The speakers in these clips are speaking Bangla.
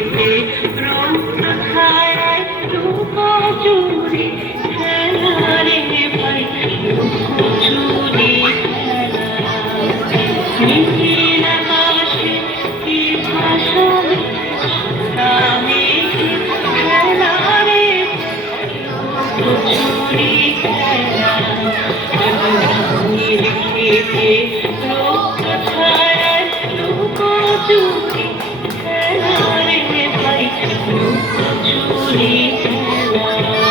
খেতে রৌদ্র ছায়ায় লুকোচুরি খেলা রে ভাই লুকোচুরি নীল আকাশে কি ভাষণ নামে খেলা রে লুকোচুরি খেলা নীল খেতে রৌদ্র ছায়ায় লুকোচুরি খেলা রে ভাই লুকোচুরি খেলা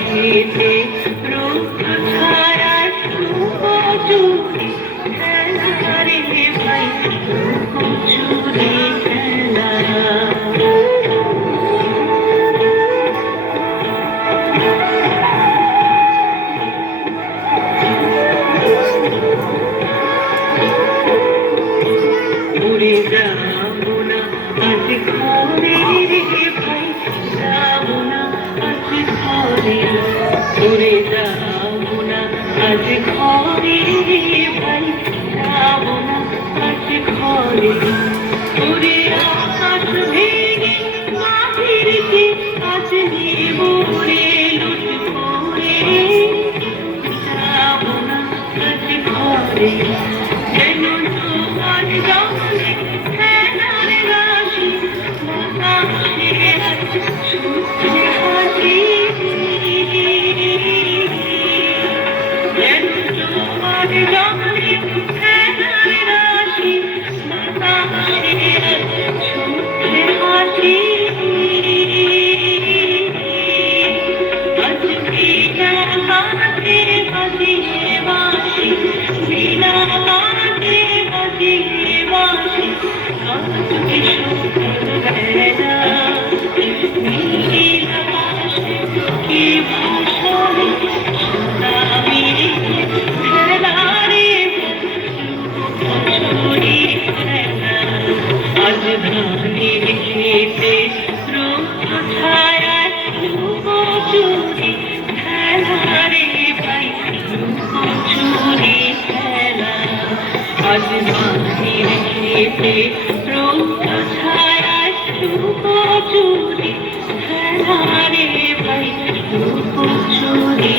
খেতে রৌদ্র ছায়ায় লুকোচুরি খেলা রে ভাই লুকোচুরি খেলা উড়ে যাবো না আজ ঘরে রে ভাই যাবো না আজ ঘরে উড়ে যাবো না আজ ঘরে রে ভাই যাবো না আজ ঘরে উড়ে আকাশ ভেঙে মাটিরকে আজ নেব রে লুট করে যাবো না আজ ঘরে যেন তোমার জলে খেলার রাশি বাতাসে আজ ছুটে হাসি যেন তোমার জলে খেলার রাশি বাতাসে আজ ছুটে হাসি আজ বিনা কাঁদে বাজিয়ে বাঁশি বিনা কাঁদে বাজিয়ে বাঁশি নীল আকাশে কি ভাষণে সোনালি খেলা রে লুকোচুরি খেলা আজ ধানের খেতে রৌদ্র ছায়ায় লুকোচুরি খেলা রে ভাই লুকোচুরি খেলা আজ ধানের খেতে রৌদ্র ছায়ায় লুকোচুরি খেলা রে ভাই লুকোচুরি